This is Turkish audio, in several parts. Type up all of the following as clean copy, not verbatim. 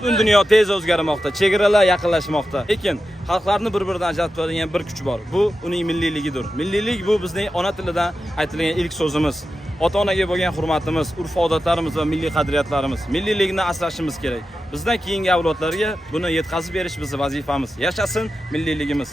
Butun dunyo tez o'zgarmoqda, chegaralar yaqinlashmoqda. Lekin xalqlarni bir-biridan ajratib turadigan bir kuch bor. Bu uning milliyligidir. Milliylik bu bizning ona tilidan aytilgan ilk so'zimiz. Ota-onaga bo'lgan hurmatimiz, urf-odatlarimiz va milliy qadriyatlarimiz. Milliylikni asrashimiz kerak. Bizdan keyingi avlodlarga buni yetkazib berish bizning vazifamiz. Yashasin milliyligimiz.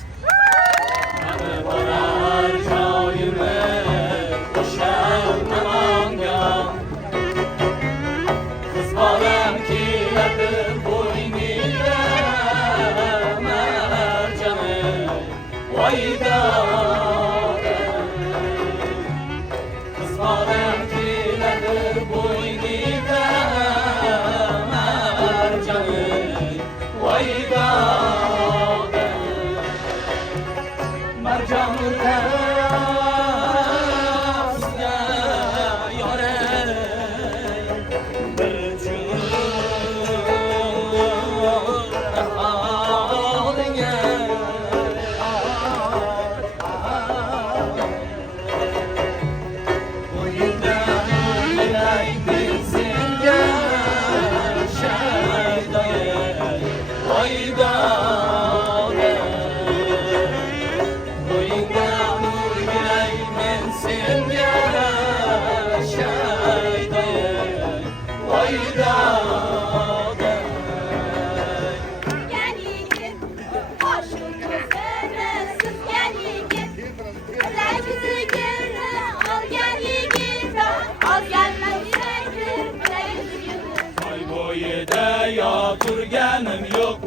Turganim yo'q,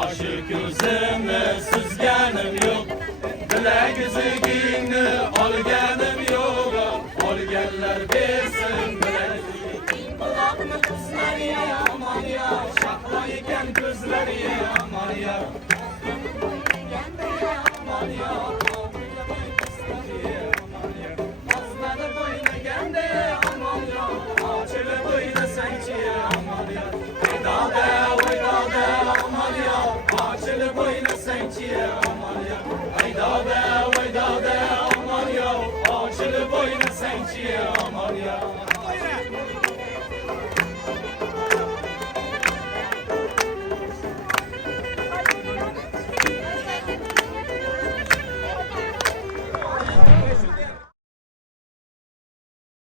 oshiq ko'zimni sizganim yo'q, bilagizigingni olganim yo'q, olganlar bersin bilagizigingni. Quloqni qismari yomon yosh.